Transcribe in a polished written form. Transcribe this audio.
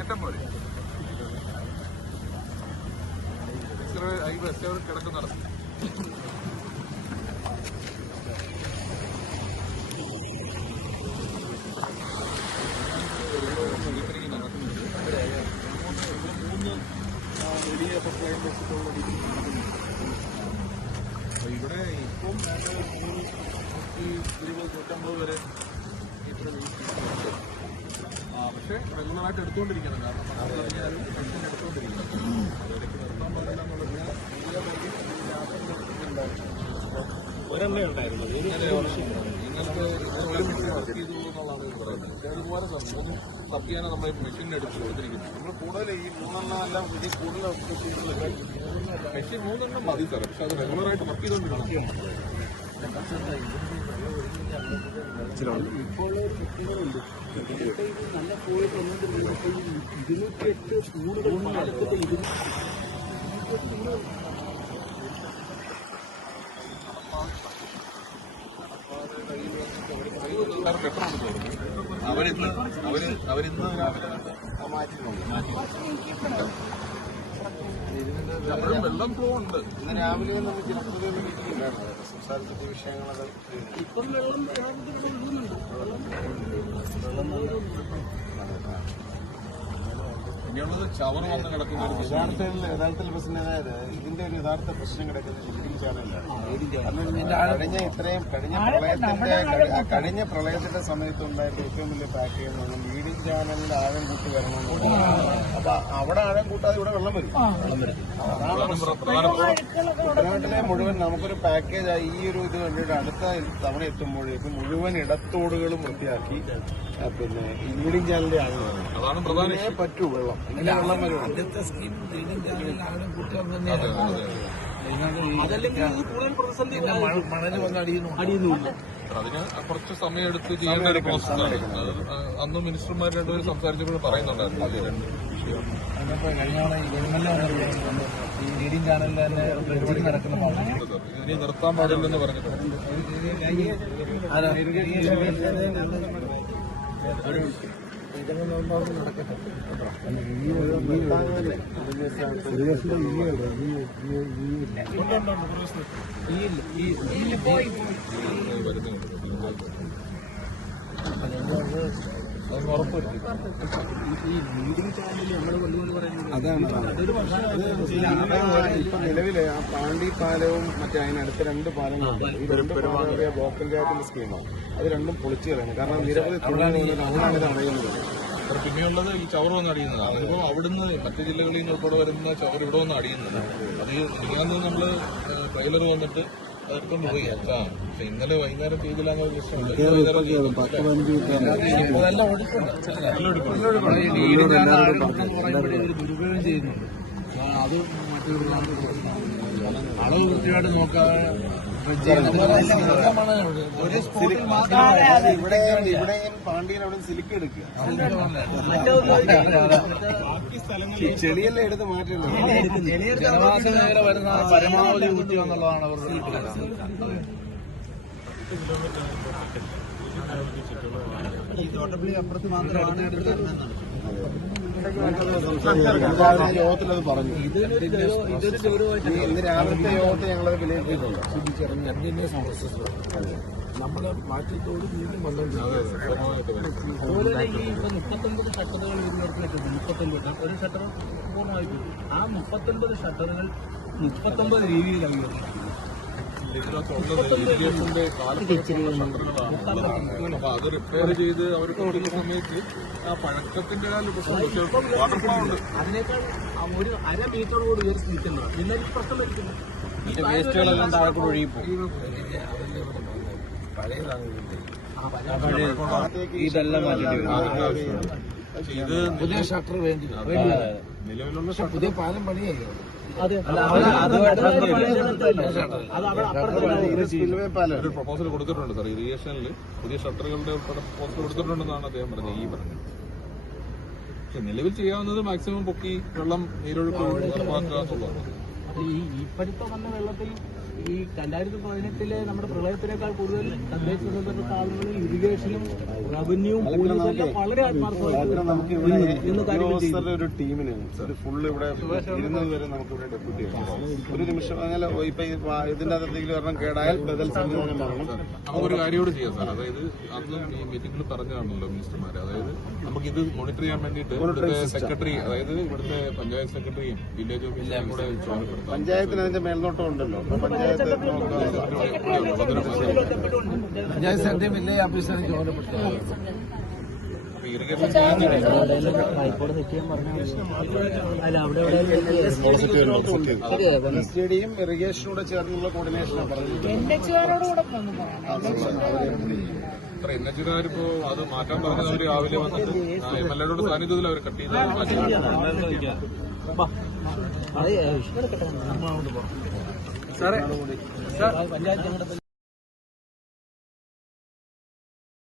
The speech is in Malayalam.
ഏട്ടൻ പോലെ കിടക്കുന്നുണ്ട്. വലിയ സപ്ലൈൻ്റെ ഇവിടെ ഇപ്പം 120-150 വരെ പക്ഷേ റെഗുലറായിട്ട് എടുത്തുകൊണ്ടിരിക്കണം. കാരണം പണം കഴിഞ്ഞാലും പെൻഷൻ എടുത്തുകൊണ്ടിരിക്കണം. അതിലേക്ക് നിർത്താൻ പാടില്ല എന്നുള്ളത് ഒരെണ്ണേ ഉണ്ടായിരുന്നു. നിങ്ങൾക്ക് ഒരു മെഷീൻ വർക്ക് ചെയ്തു എന്നുള്ളതാണ് ഇത് പറയുന്നത്. പക്ഷേ അതുപോലെ സബ് ചെയ്യാൻ നമ്മൾ മെഷീനിന് എടുത്ത് കൊടുത്തിരിക്കുന്നത്. നമ്മൾ കൂടുതൽ ഈ 3 എല്ലാം ഇതിൽ കൂടുതൽ മെഷീൻ 3 മതി സാറേ. പക്ഷെ അത് റെഗുലറായിട്ട് വർക്ക് ചെയ്തുകൊണ്ടിരിക്കണം. ഇപ്പോൾ കുട്ടികളുണ്ട് നല്ല പോയി വന്നുകൊണ്ടിരിക്കുന്നത് 208 കൂടുതൽ കാലത്തിന്റെ അവരിന്ന് രാവിലെ മാറ്റി വെള്ളം ഫ്ലോ ഉണ്ട്. ഇന്ന് രാവിലെ നമുക്ക് ജനപ്രതിനിധി മീറ്റിംഗ് ഉണ്ടായിരുന്നു. സംസാരിച്ച വിഷയങ്ങളൊക്കെ ഇപ്പം വെള്ളം ഇനിയുള്ളത് ചവർ വന്ന് കിടക്കുന്ന യഥാർത്ഥത്തിൽ പ്രശ്നം. അതായത് ഇതിന്റെ ഒരു യഥാർത്ഥ പ്രശ്നം കിടക്കുന്നത് ലീഡിംഗ് ചാനലിലാണ്. കഴിഞ്ഞ പ്രളയത്തിന്റെ സമയത്ത് ഉണ്ടായിരുന്ന ഏറ്റവും വലിയ പാക്കേജ് എന്ന് പറഞ്ഞാൽ ലീഡിംഗ് ചാനലിൽ ആഴം കൂട്ടി വരണമെന്നുള്ളത്. അപ്പൊ അവിടെ ആഴം കൂട്ടാതെ ഇവിടെ വെള്ളം വരും. കുട്ടനാട്ടിലെ മുഴുവൻ നമുക്കൊരു പാക്കേജായി ഈ ഒരു ഇത് കണ്ടിട്ട് അടുത്ത തവണ എത്തുമ്പോഴേക്കും മുഴുവൻ ഇടത്തോടുകളും വൃത്തിയാക്കി പിന്നെ ഈ ലീഡിംഗ് ചാനലിന്റെ ആളുകൾ പറ്റൂ വെള്ളം വെള്ളം വരും. ആദ്യത്തെ സ്കീം ലീഡിംഗ് ചാനലിൽ ആഴം കൂട്ടി മണല് വന്ന് അടിയുന്നുണ്ട്. അതിന് കുറച്ച് സമയം എടുത്ത് ചെയ്യേണ്ട ഒരു പ്രോസസ്സാണ്. അന്ന് മിനിസ്റ്റർമാർ രണ്ടുപേരും സംസാരിച്ചപ്പോൾ പറയുന്നുണ്ടായിരുന്നു അത് രണ്ട് വിഷയം. അതിനപ്പോ കഴിഞ്ഞ ഈ ലീഡിംഗ് ചാനലിൽ തന്നെ പരിപാടി നടക്കുന്ന ഇനി നിർത്താൻ പാടില്ലെന്ന് പറഞ്ഞിട്ടുണ്ട്. അതാണ് ഇപ്പൊ നിലവിലെ ആ പാണ്ടി പാലവും മറ്റേ അതിനടുത്ത 2 പാലങ്ങളുണ്ട്. ഈ 2 പാലം ബ്ലോക്ക് പഞ്ചായത്തിന്റെ സ്കീമാണ്. അത് രണ്ടും പൊളിച്ചു കളയാണ്. കാരണം നിരവധി തൊഴിലാണ് ഇത് അറിയുന്നത്. പിന്നെയുള്ളത് ഈ ചവർ വന്ന് അടിയുന്നതാണ്. അതിപ്പോൾ അവിടുന്ന് മറ്റു ജില്ലകളിൽ നിന്ന് ഉൾപ്പെടെ വരുന്ന ചവർ ഇവിടെ വന്ന് അടിയുന്നത്. അത് ഇന്ന് നമ്മള് ട്രെയിലർ വന്നിട്ട് എടുക്കൊണ്ട് പോയി. പക്ഷെ ഇന്നലെ വൈകുന്നേരം ചെയ്തില്ലാന്ന പ്രശ്നമുണ്ട്. ദുരുപയോഗം ചെയ്യുന്നുണ്ട്. അത് മറ്റൊരു അളവ് കൃത്യമായിട്ട് നോക്കാതെ ഇവിടെയും പാണ്ടിയിൽ അവിടെ സിലിക്ക് എടുക്കുക. ചെളിയെല്ലാം എടുത്ത് മാറ്റുന്നത്. ജനവാസ മേഖല വരുന്ന പരമാവധി ഊറ്റുക എന്നുള്ളതാണ് അവരുടെ അപ്പുറത്ത് മാത്രമാണ് യോഗത്തിൽ അത് പറഞ്ഞു. ഇന്ന് രാവിലത്തെ യോഗത്തെ ഞങ്ങളത് വിലയിരുത്തിയിട്ടുണ്ട്. നമ്മുടെ മാറ്റത്തോട് വീണ്ടും അതുപോലെ ഈ 39 ഷട്ടറുകൾ വരുന്നിടത്തിലേക്കുണ്ട്. 39 ഒരു ഷട്ടർ പൂർണ്ണമായി പോയി. ആ 39 ഷട്ടറുകൾ 39 രീതിയിലാണ് വരുന്നത്. അപ്പൊ അത് റിപ്പയർ ചെയ്ത് അവർ കൊടുക്കുന്ന സമയത്ത് ആ പഴക്കത്തിന്റെ അതിനേക്കാൾ ഒരു 1/2 മീറ്ററോട് ഉയർത്തി നിൽക്കുന്നത്. പിന്നെ പ്രശ്നം വരുത്തില്ല. വേസ്റ്റുകളെല്ലാം താഴെ ഒഴുകിപ്പോകും. ഇതെല്ലാം ഇത് പുതിയ ഷട്ടർ വേണ്ടി നിലവിലുള്ള പുതിയ പാലം പണിയായി. ഒരു പ്രപ്പോസൽ കൊടുത്തിട്ടുണ്ട് സാർ. ഇറിഗേഷനിൽ പുതിയ ഷട്ടറുകളുടെ പ്രപ്പോസൽ കൊടുത്തിട്ടുണ്ടെന്നാണ് അദ്ദേഹം പറഞ്ഞത്. പക്ഷെ നിലവിൽ ചെയ്യാവുന്നത് മാക്സിമം പൊക്കി വെള്ളം നീരൊഴുക്ക് ഉറപ്പാക്കുക എന്നുള്ളതാണ്. ഇപ്പോഴത്തെ വന്ന വെള്ളത്തിൽ ഈ 2018 നമ്മുടെ പ്രളയത്തിനേക്കാൾ കൂടുതൽ തദ്ദേശ സ്വയംഭരണ സ്ഥാപനങ്ങളിൽ ഇറിഗേഷനും റവന്യൂവും പോലീസും വളരെ ആത്മാർത്ഥമായി ഒരു ടീമിന് ഫുള്ള് ഇവിടെ ഇരുന്നത് വരെ നമുക്ക് ഇവിടെ ഡെപ്യൂട്ടി ഒരു നിമിഷം അങ്ങനെ ഇപ്പൊ ഇതിന്റെ അകത്തേക്ക് ഒരെണ്ണം കേടായാൽ ബദൽ സംവിധാനം വരണം. നമുക്കൊരു കാര്യമോട് ചെയ്യാം സാർ. അതായത് അന്ന് ഈ മീറ്റിംഗിൽ പറഞ്ഞതാണല്ലോ മിനിസ്റ്റർമാർ, അതായത് നമുക്കിത് മോണിറ്റർ ചെയ്യാൻ വേണ്ടിയിട്ട് സെക്രട്ടറി, അതായത് ഇവിടുത്തെ പഞ്ചായത്ത് സെക്രട്ടറിയും വില്ലേജ് ഓഫീസറും കൂടെ ചുമതലപ്പെടുത്താം. പഞ്ചായത്തിന് അതിന്റെ മേൽനോട്ടം ഉണ്ടല്ലോ. പഞ്ചായത്ത് സെക്രട്ടറിയും വില്ലേജ് ഓഫീസറും ചുമതലപ്പെടുത്തുക. സ്റ്റേഡിയം ഇറിഗേഷനോട് ചേർന്നുള്ള കോർഡിനേഷനാണ് പറഞ്ഞത്. എൻഎച്ചുകാരിപ്പോ അത് മാറ്റാൻ പറഞ്ഞത് അവർ രാവിലെ വന്നിട്ട് എംഎൽഎയുടെ സാന്നിധ്യത്തിൽ അവർ കട്ട് ചെയ്ത് സാറേ